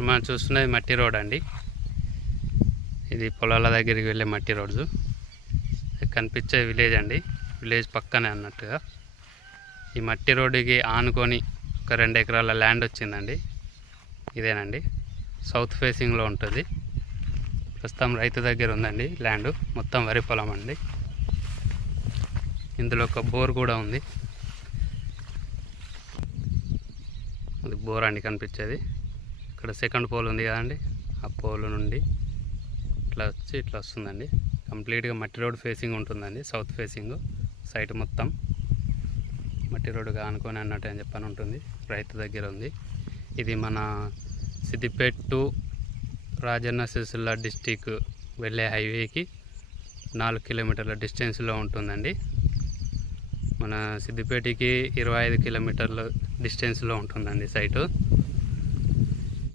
ఇప్పుడు మనం చూస్తున్నది మట్టి రోడ్ అండి. ఇది పొలాల దగ్గరికి వెళ్ళే మట్టి రోడ్డు. కనిపించే విలేజ్ అండి, విలేజ్ పక్కనే అన్నట్టుగా. ఈ మట్టి రోడ్డుకి ఆనుకొని ఒక 2 ఎకరాల ల్యాండ్ వచ్చిందండి. ఇదేనండి, సౌత్ ఫేసింగ్లో ఉంటుంది. ప్రస్తుతం రైతు దగ్గర ఉందండి ల్యాండ్, మొత్తం వరి పొలం అండి. ఇందులో ఒక బోర్ కూడా ఉంది. అది బోర్ అండి కనిపించేది. ఇక్కడ సెకండ్ పోల్ ఉంది కదండి, ఆ పోల్ నుండి ఇట్లా వచ్చి ఇట్లా వస్తుందండి. కంప్లీట్గా మట్టి రోడ్ ఫేసింగ్ ఉంటుందండి, సౌత్ ఫేసింగ్. సైట్ మొత్తం మట్టి రోడ్డుగా ఆనుకొని అన్నట్టు అని చెప్పని ఉంటుంది. రైతు దగ్గర ఉంది. ఇది మన సిద్దిపేట టు రాజన్న సిరిసిల్ల డిస్టిక్ వెళ్ళే హైవేకి 4 కిలోమీటర్ల డిస్టెన్స్లో ఉంటుందండి. మన సిద్దిపేటకి 25 కిలోమీటర్ల డిస్టెన్స్లో ఉంటుందండి సైటు.